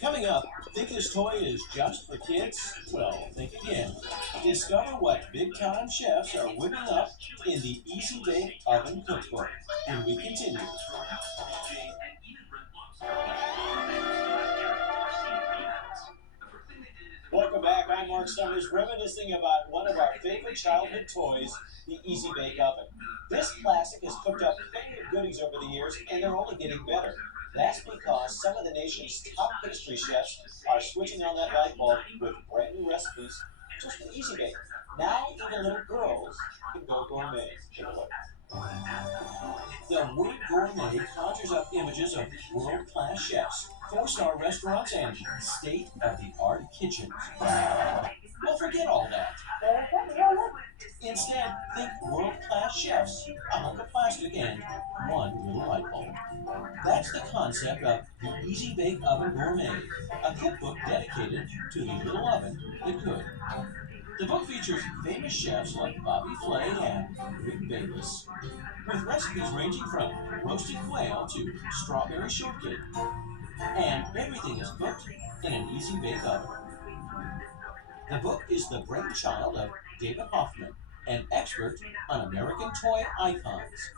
Coming up, think this toy is just for kids? Well, think again. Discover what big-time chefs are whipping up in the Easy Bake Oven Cookbook when we continue. Welcome back. I'm Mark Summers, reminiscing about one of our favorite childhood toys, the Easy Bake Oven. This classic has cooked up plenty of goodies over the years, and they're only getting better. That's because some of the nation's top pastry chefs are switching on that light bulb with brand new recipes just for Easy Bake. Now even little girls can go gourmet. Take a look. The word gourmet conjures up images of world-class chefs, four-star restaurants, and state-of-the-art kitchens. Well, forget all that. Instead, think world-class chefs, a hunk of plastic, and one little light bulb. That's the concept of the Easy Bake Oven Gourmet, a cookbook dedicated to the little oven that could. The book features famous chefs like Bobby Flay and Rick Bayless, with recipes ranging from roasted quail to strawberry shortcake. And everything is cooked in an Easy Bake Oven. The book is the brainchild of David Hoffman, an expert on American toy icons.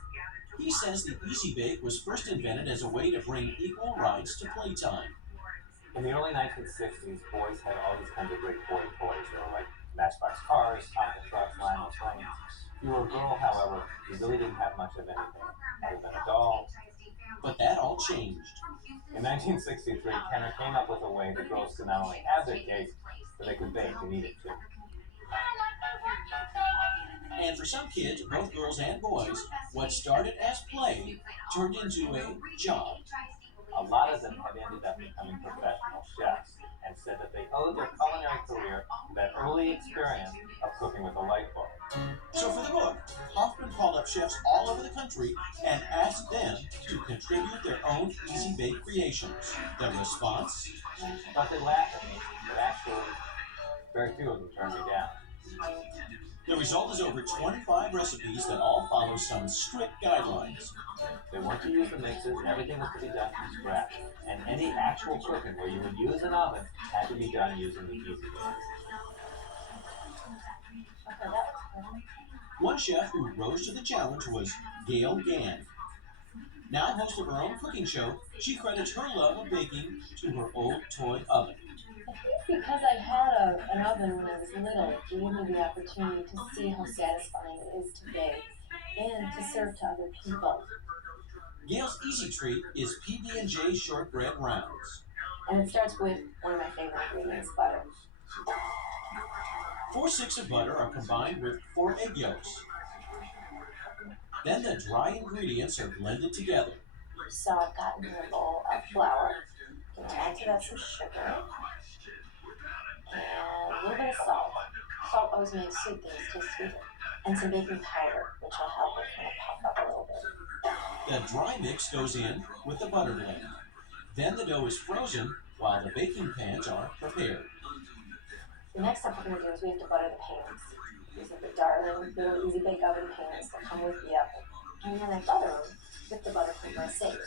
He says the Easy Bake was first invented as a way to bring equal rights to playtime. In the early 1960s, boys had all these kinds of great boy toys. They were like Matchbox cars, Tonka trucks, Lionel trains. If you were a girl, however, you really didn't have much of anything other than a doll. But that all changed. In 1963, Kenner came up with a way that girls could not only have their cakes, but they could bake and eat it too. And for some kids, both girls and boys, what started as play turned into a job. A lot of them have ended up becoming professional chefs and said that they owed their culinary career to that early experience of cooking with a light bulb. So for the book, Hoffman called up chefs all over the country and asked them to contribute their own Easy Bake creations. The response? But they laughed at me, but actually, very few of them turned me down. The result is over 25 recipes that all follow some strict guidelines. They want to use the mixes, everything was to be done from scratch. And any actual cooking where you would use an oven had to be done using the Easy Bake. One chef who rose to the challenge was Gail Gann. Now host of her own cooking show, she credits her love of baking to her old toy oven. Because I had an oven when I was little, it gave me the opportunity to see how satisfying it is to bake and to serve to other people. Gail's easy treat is PB&J shortbread rounds. And it starts with one of my favorite ingredients, butter. 4 sticks of butter are combined with 4 egg yolks. Then the dry ingredients are blended together. So I've got a bowl of flour. I'm going to add to that some sugar and a little bit of salt. Salt always makes sweet things taste sweeter. And some baking powder, which will help it kind of puff up a little bit. The dry mix goes in with the butter blend. Then the dough is frozen while the baking pans are prepared. The next step we're going to do is we have to butter the pans. These are the darling little Easy Bake Oven pans that come with the oven. And then I butter them with the buttercream I saved.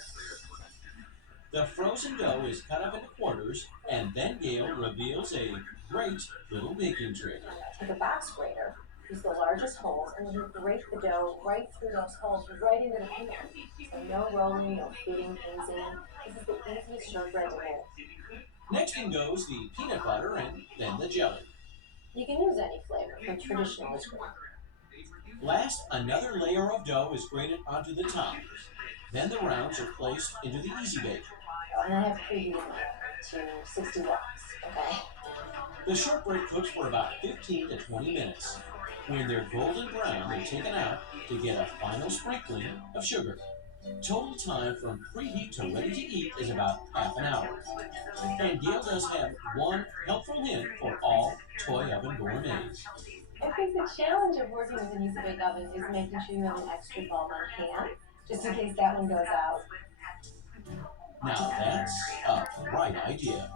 The frozen dough is cut up into quarters, and then Gail reveals a great little baking trick. Take a box grater, use the largest holes, and then you grate the dough right through those holes, right into the pan. So no rolling, no feeding things in. This is the easiest shortbread to make. Next in goes the peanut butter and then the jelly. You can use any flavor, but traditional is great. Last, another layer of dough is grated onto the top. Then the rounds are placed into the Easy Bake. And I have preheated to 60 watts, okay? The shortbread cooks for about 15 to 20 minutes. When they're golden brown, they're taken out to get a final sprinkling of sugar. Total time from preheat to ready to eat is about half an hour. And Gail does have one helpful hint for all toy oven gourmets. I think the challenge of working with an Easy Bake Oven is making sure you have an extra bulb on hand, just in case that one goes out. Now that's a bright idea.